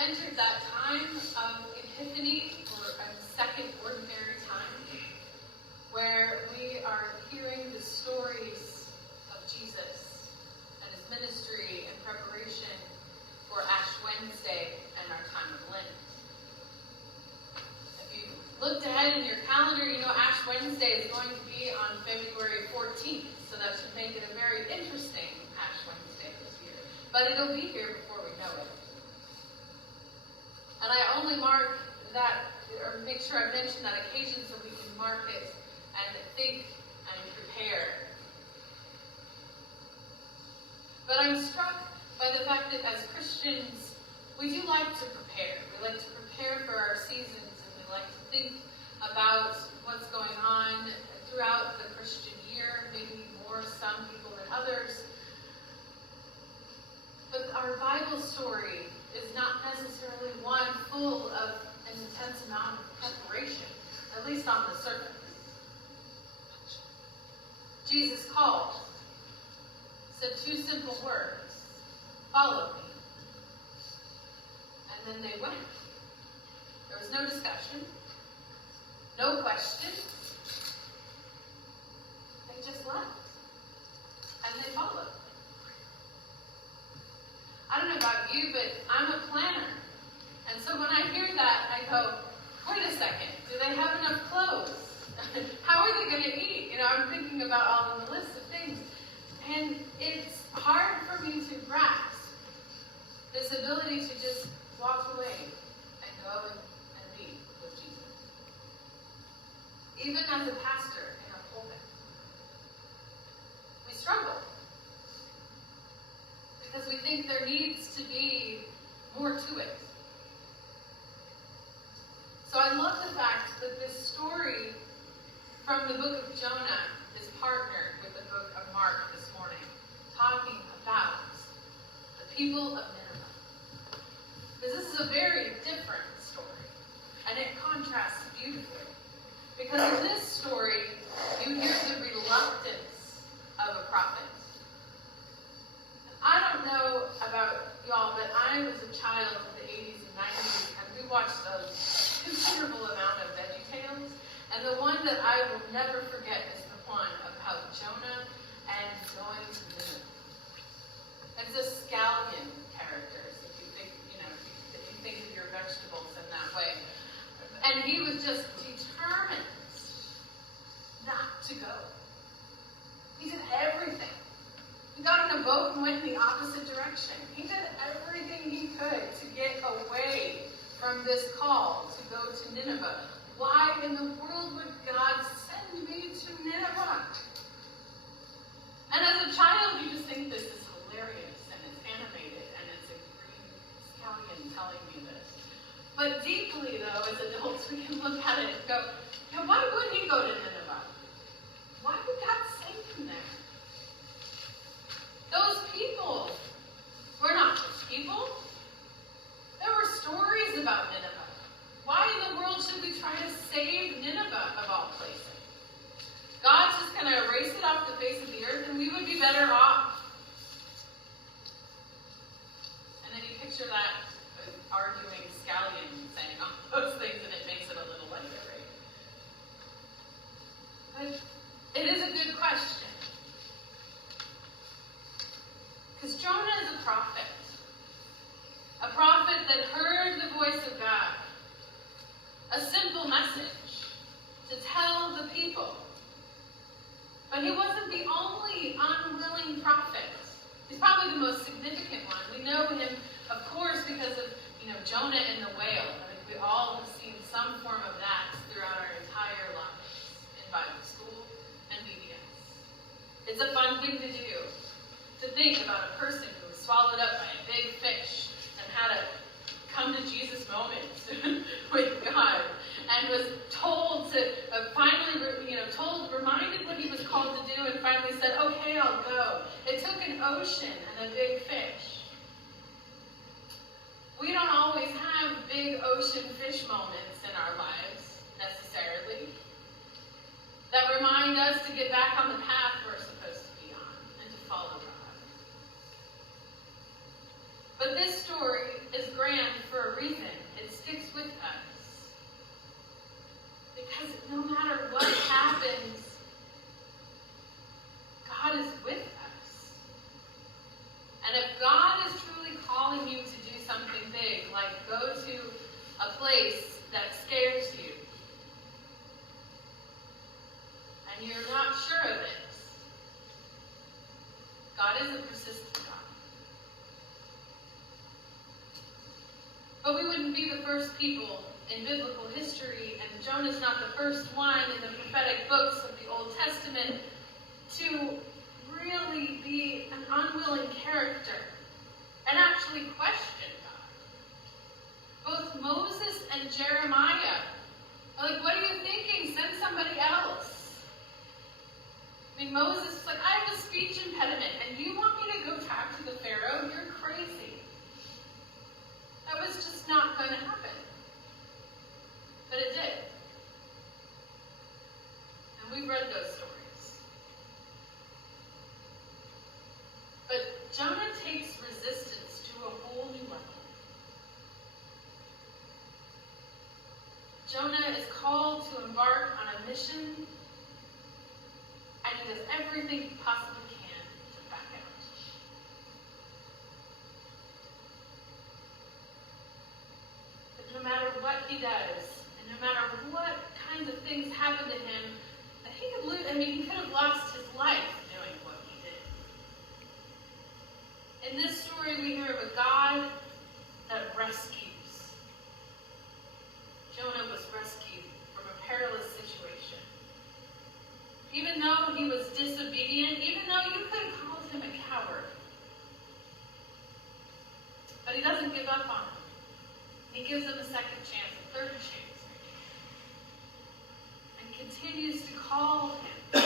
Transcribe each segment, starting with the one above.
entered that time of Epiphany, or a second ordinary time, where we are hearing the stories of Jesus and his ministry in preparation for Ash Wednesday and our time of Lent. If you looked ahead in your calendar, you know Ash Wednesday is going to be on February 14th, so that should make it a very interesting Ash Wednesday this year. But it'll be here before we know it. And I only mark that, or make sure I mention that occasion so we can mark it and think and prepare. But I'm struck by the fact that as Christians, we do like to prepare. We like to prepare for our seasons, and we like to think about what's going on throughout the Christian year, maybe more some people than others. But our Bible story is not necessarily one full of an intense amount of preparation, at least on the surface. Jesus called, said two simple words, "Follow me." And then they went. There was no discussion, no question. They just left. And they followed. I don't know about you, but I'm a planner. And so when I hear that, I go, wait a second, do they have enough clothes? How are they going to eat? You know, I'm thinking about all of the list of things. And it's hard for me to grasp this ability to just walk away and go and be with Jesus. Even as a pastor in a pulpit, we struggle. Because we think there needs to be more to it. So I love the fact that this story from the book of Jonah is partnered with the book of Mark this morning, talking about the people of Nineveh. Because this is a very different story, and it contrasts beautifully. Because in this story, you hear the reluctance of a prophet. I don't know about y'all, but I was a child of the 80s and 90s, and we watched a considerable amount of VeggieTales. And the one that I will never forget is the one about Jonah and going to Nineveh. It's a scallion characters, if you think, if you think of your vegetables in that way. And he was just determined not to go. He did everything. He got in a boat and went in the opposite direction. He did everything he could to get away from this call to go to Nineveh. Why in the world would God send me to Nineveh? And as a child, you just think this is hilarious, and it's animated, and it's a green scallion telling me this. But deeply, though, as adults, we can look at it and go, yeah, why would he go to Nineveh? Why would God send him there? Those people were not just people. There were stories about Nineveh. Why in the world should we try to save Nineveh of all places? God's just going to erase it off the face of the earth and we would be better off. And then you picture that arguing scallion saying all those things and it makes it a little lighter, right? But it is a good question. Because Jonah is a prophet that heard the voice of God, a simple message to tell the people. But he wasn't the only unwilling prophet. He's probably the most significant one. We know him, of course, because of Jonah and the whale. I think we all have seen some form of that throughout our entire lives in Bible school and VBS. It's a fun thing to do. To think about a person who was swallowed up by a big fish and had a come to Jesus moment with God and was told to reminded what he was called to do and finally said, okay, I'll go. It took an ocean and a big fish. We don't always have big ocean fish moments in our lives, necessarily, that remind us to get back on the path we're supposed to be on and to follow God. But this story is grand for a with us. And if God is truly calling you to do something big, like go to a place that scares you, and you're not sure of it, God is a persistent God. But we wouldn't be the first people in biblical history, and Jonah's not the first one in the prophetic books of the Old Testament to really be an unwilling character and actually question God. Both Moses and Jeremiah are like, what are you thinking? Send somebody else. I mean, Moses is like, I have a speech impediment, and you want me to go talk to the Pharaoh? You're crazy. That was just not going to happen. But it did. And we've read those stories. But Jonah takes resistance to a whole new level. Jonah is called to embark on a mission, and he does everything he possibly can to back out. But no matter what he does, and no matter what kinds of things happen to him, that he could lose, he could have lost his life doing what he did. In this story, we hear of a God that rescues. Jonah was rescued from a perilous situation. Even though he was disobedient, even though you could have called him a coward. But he doesn't give up on him. He gives him a second chance, a third chance. And continues to call him.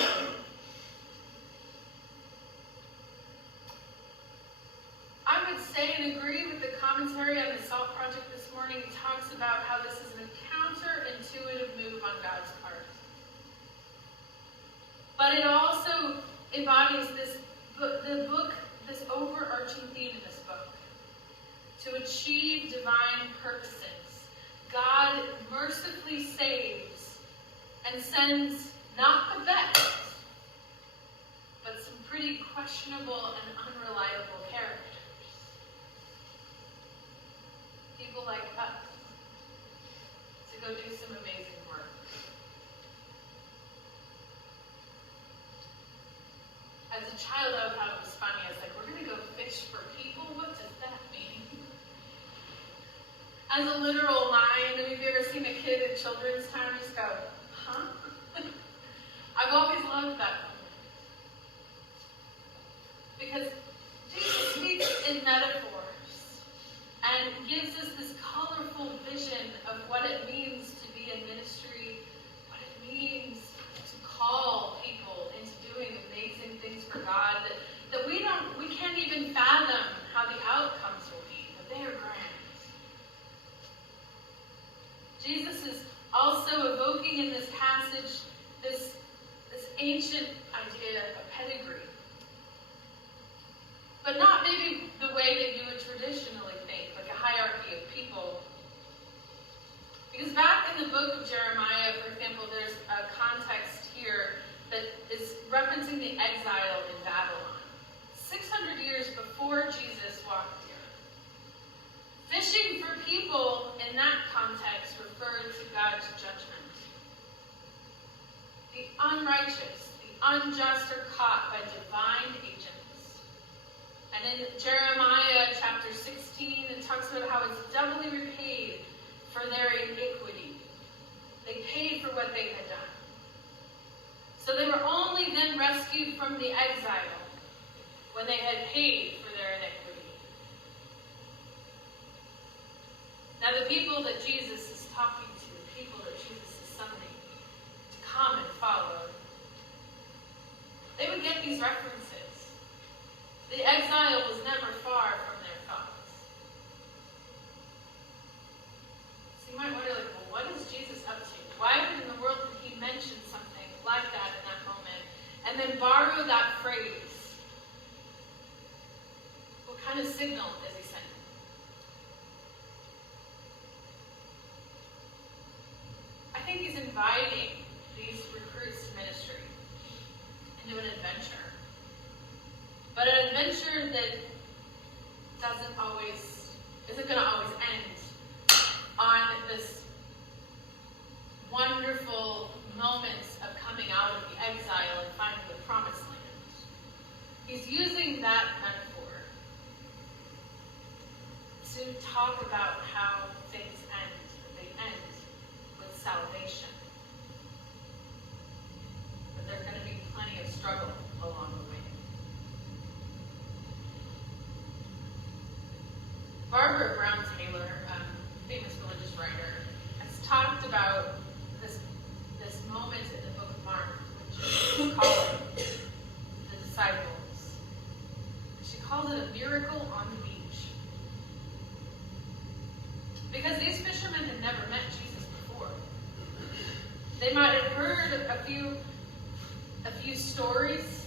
I would say and agree with the commentary on the SALT project this morning. It talks about how this is a counterintuitive move on God's part. But it also embodies this overarching theme in this book. To achieve divine purposes, God mercifully saves and sends not the best, but some pretty questionable and unreliable characters. People like us to go do some amazing work. As a child, I thought it was funny. I was like, we're going to go fish for people? What does that mean? As a literal mind, have you ever seen a kid at children's time just go, huh? I've always loved that moment. Because Jesus speaks in metaphors and gives us this colorful vision of what it means to be in ministry, what it means to call people into doing amazing things for God that we can't even fathom how the outcomes will be, but they are grand. Jesus is also evoking in this passage this ancient idea of pedigree. But not maybe the way that you would traditionally think, like a hierarchy of people. Because back in the book of Jeremiah, for example, there's a context here that is referencing the exile in Babylon. 600 years before Jesus walked the earth. Fishing for people in that context referred to God's judgment. The unrighteous, the unjust are caught by divine agents. And in Jeremiah chapter 16, it talks about how it's doubly repaid for their iniquity. They paid for what they had done. So they were only then rescued from the exile when they had paid for their iniquity. Now the people that Jesus is talking to, the people that Jesus is summoning to come and follow, they would get these references. The exile was never far from their thoughts. So you might wonder, like, well, what is Jesus up to? Why in the world would he mention something like that in that moment and then borrow that phrase? What kind of signal is he sending? I think he's inviting these recruits to ministry into an adventure. adventure that isn't going to always end on this wonderful moments of coming out of the exile and finding the promised land. He's using that metaphor to talk about how things end. They end with salvation. But there's going to be plenty of struggle along the way. Barbara Brown Taylor, famous religious writer, has talked about this moment in the book of Mark when Jesus called the disciples. She calls it a miracle on the beach. Because these fishermen had never met Jesus before. They might have heard a few stories,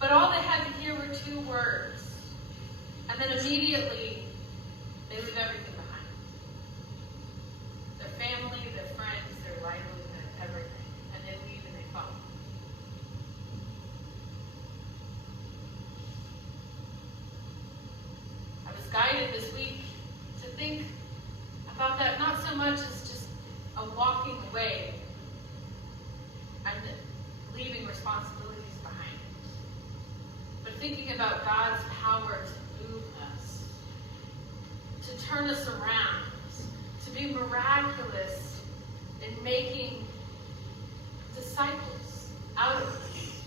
but all they had to hear were 2 words. And then immediately, they leave everything behind. Their family, their friends, their livelihood, everything. And they leave and they follow. I was guided this week to think about that not so much as just a walking away and leaving responsibilities behind, but thinking about God's power to move us, to turn us around, to be miraculous in making disciples out of us.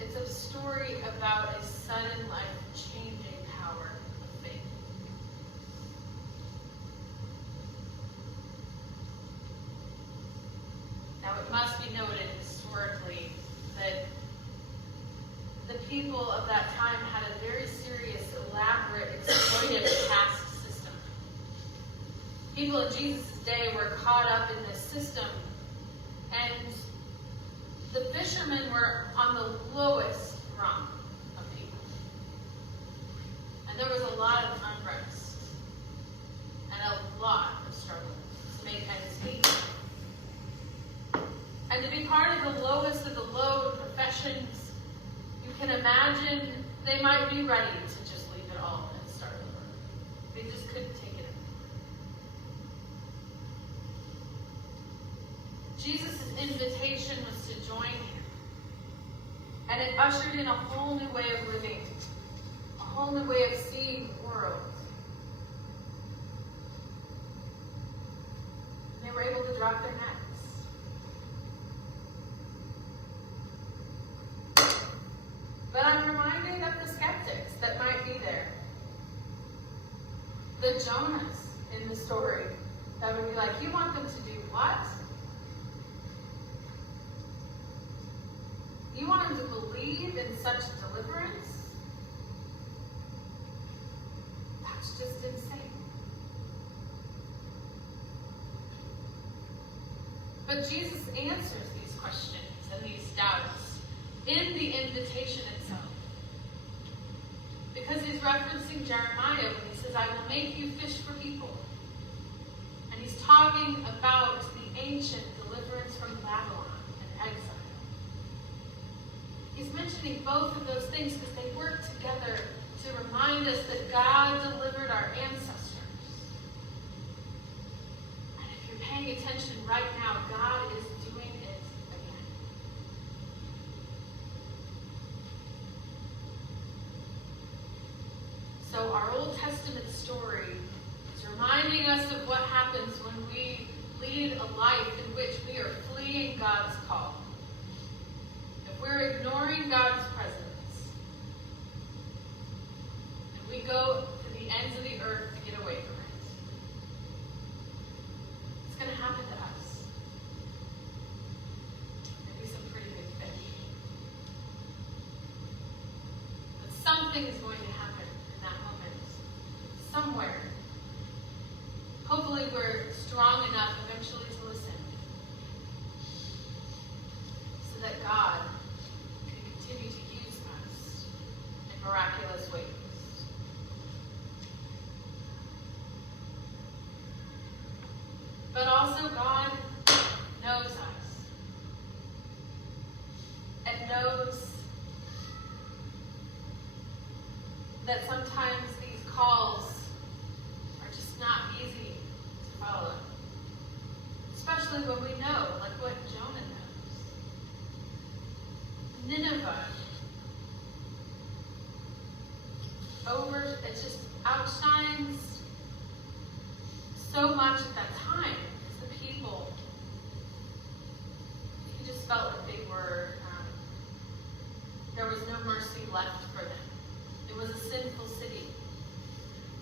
It's a story about a sudden life-changing power of faith. Now it must be noted historically that the people of that time had a very serious, elaborate, exploitative caste system. People in Jesus' day were caught up in this system, and the fishermen were on the lowest rung of people. And there was a lot of unrest and a lot of struggle to make ends meet. And to be part of the lowest of the low professions, you can imagine they might be ready to just leave it all and start over. They just couldn't take it anymore. Jesus' invitation was to join him. And it ushered in a whole new way of living, a whole new way of seeing the world. And they were able to drop their nets. But I'm reminded of the skeptics that might be there. The Jonahs in the story that would be like, you want them to do what? You want them to believe in such deliverance? That's just insane. But Jesus answers these questions and these doubts in the invitation itself. Because he's referencing Jeremiah when he says, I will make you fish for people. And he's talking about the ancient deliverance from Babylon and exile. He's mentioning both of those things because they work together to remind us that God delivered our ancestors. And if you're paying attention right now, God is doing it again. So our Old Testament story is reminding us of what happens when we lead a life in which we are fleeing God's call. If we're ignoring God's presence, and we go to the ends of the earth to get away from it, it's going to happen to us. Maybe some pretty big fish. But something is going to happen in that moment. Somewhere. Hopefully we're strong enough eventually to listen. So that God can continue to use us in miraculous ways. But also God knows us. and knows that sometimes these calls are just not easy to follow. Especially when we know, like what Jonah knows. Nineveh, it just outshines so much at that time. It's the people. He just felt like they were, there was no mercy left for them. It was a sinful city.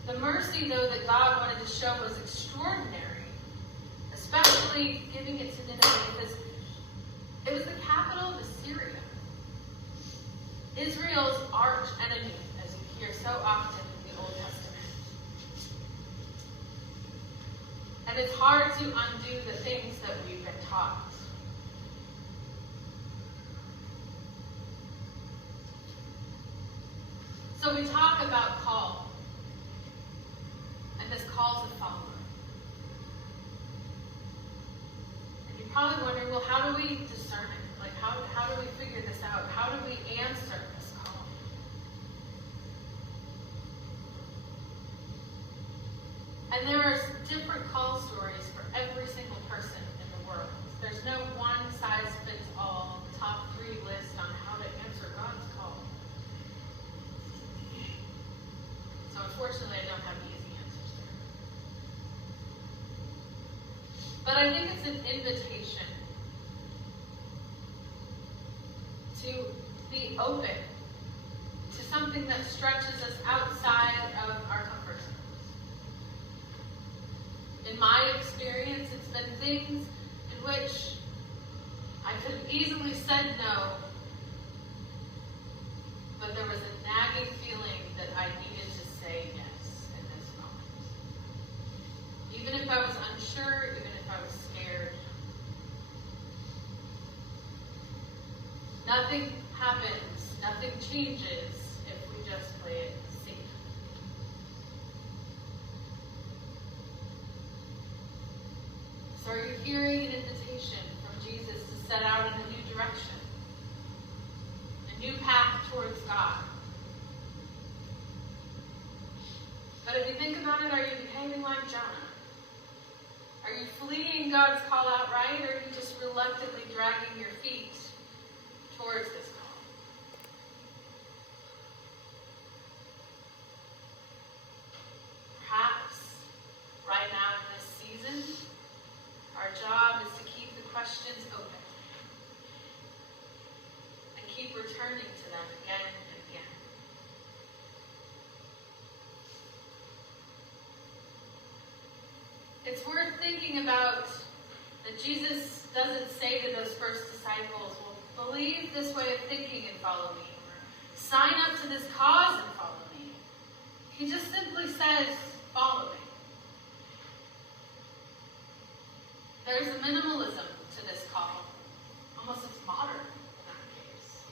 The mercy, though, that God wanted to show was extraordinary, especially giving it to Nineveh because it was the capital of Assyria. Israel's arch enemy, as you hear so often in the Old Testament. And it's hard to undo the things that we've been taught. So we talk about call, and this call to follow. And you're probably wondering, well, how do we discern it? Like, how do we figure this out? How do we answer this call? And there are different call stories for every single person in the world. There's no one-size-fits-all top 3 list on how to answer God's call. So unfortunately, I don't have easy answers there. But I think it's an invitation to be open to something that stretches us outside of our comfort zones. In my experience, it's been things in which I could have easily said no, but there was a nagging feeling that I needed to say yes in this moment. Even if I was unsure, even if I was scared. Nothing happens, nothing changes if we just play it safe. So are you hearing an invitation from Jesus to set out in a new direction? A new path towards God? But if you think about it, are you behaving like Jonah? Are you fleeing God's call outright, or are you just reluctantly dragging your feet towards this call? Perhaps right now in this season, our job is to keep the questions open and keep returning to them again and again. It's worth thinking about that Jesus doesn't say to those first disciples, well, believe this way of thinking and follow me, or sign up to this cause and follow me. He just simply says, follow me. There's a minimalism to this call. Almost it's modern in that case.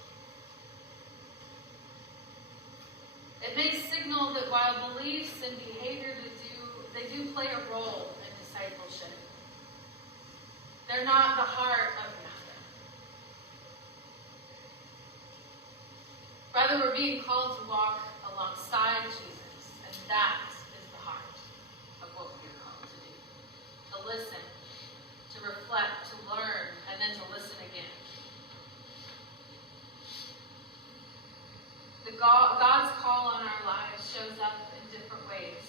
It may signal that while beliefs and behavior they do play a role in discipleship, they're not the heart of the matter. Rather, we're being called to walk alongside Jesus, and that is the heart of what we're called to do. To listen, to reflect, to learn, and then to listen again. God's call on our lives shows up in different ways,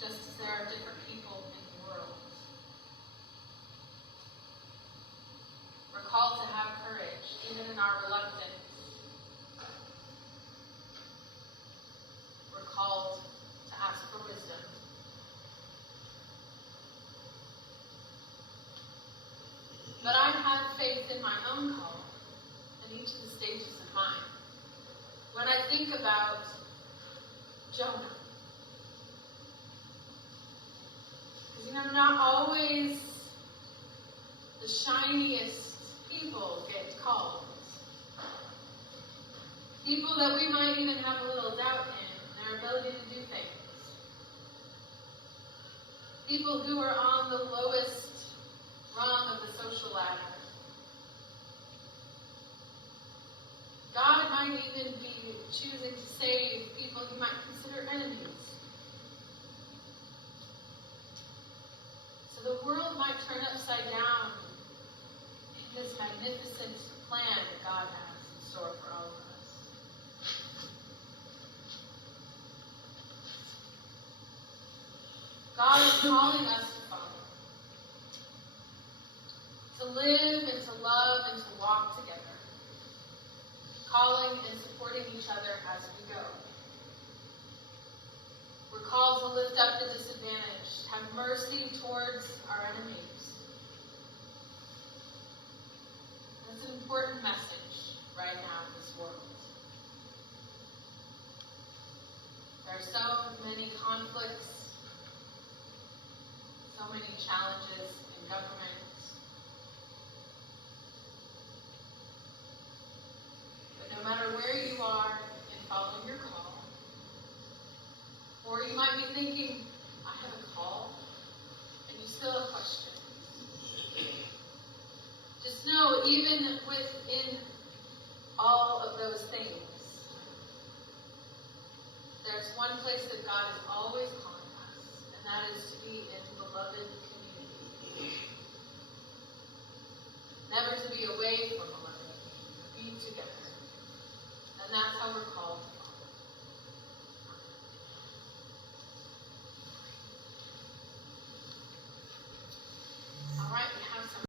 just as there are different people in the world. We're called to have courage, even in our reluctance. We're called to ask for wisdom. But I have faith in my own call in each of the stages of mine. When I think about Jonah, because not always the shiniest people get called. People that we might even have a little doubt in their ability to do things. People who are on the lowest rung of the social ladder. choosing to save people you might consider enemies. So the world might turn upside down in this magnificent plan that God has in store for all of us. God is calling us to follow, to live and to love and to walk together, calling and supporting each other as we go. We're called to lift up the disadvantaged, have mercy towards our enemies. That's an important message right now in this world. There are so many conflicts, so many challenges in government. But no matter where you are in following your call, or you might be thinking, I have a call, and you still have questions. Just know, even within all of those things, there's one place that God is always calling us, and that is to be in beloved community. Never to be away from beloved, but be together. And that's how we're called